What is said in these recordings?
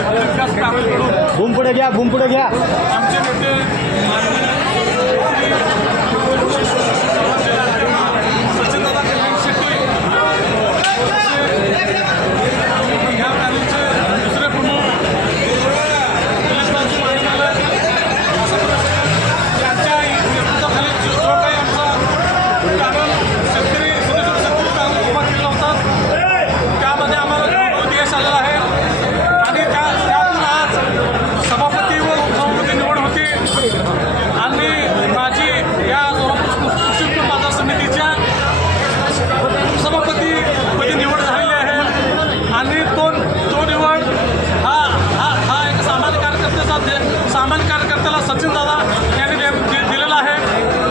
शेतकरी विकास पॅनलकडून घुम पुढे घ्या आमचे नेते सचिनदादा कल्याण शेट्टी या पॅनलचे दुसरे प्रमुख दिलीपरावजी मानेमालक यांच्या नेतृत्वाखाली जो काही आमचा पॅनल शेतकरी पॅनल उभा केला होता त्यामध्ये आम्हाला खूप यश आलेलं आहे आणि त्यातून आज सभापती व उपसभापती निवड होती आणि माझी या कृषी उत्पन्न बाजार समितीच्या उपसभापतीपदी निवड झालेली आहे आणि तो निवड हा एक सामान्य कार्यकर्त्याला सचिनदादा यांनी दिलेला आहे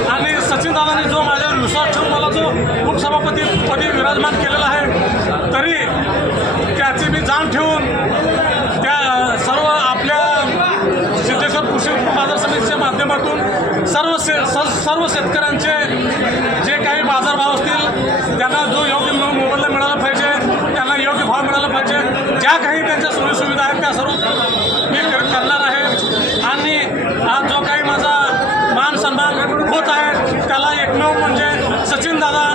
आणि सचिनदादांनी जो माझ्यावर विश्वास ठेवून मला जो उपसभापतीपदी विराजमान केलेला आहे तरी त्याची मी जाण ठेवून त्या सर्व आपल्या सिद्धेश्वर कृषी उत्पन्न बाजार समितीच्या माध्यमातून सर्व शेतकऱ्यांचे जे काही बाजारभाव असतील त्यांना जो योग्य मोबदला मिळाला पाहिजे त्यांना योग्य भाव मिळाला पाहिजे ज्या काही त्यांच्या सोयीसुविधा आहेत त्या सर्व मी करणार आहे आणि आज जो काही माझा मान सन्मान होत आहे त्याला एकमेव म्हणजे सचिनदादा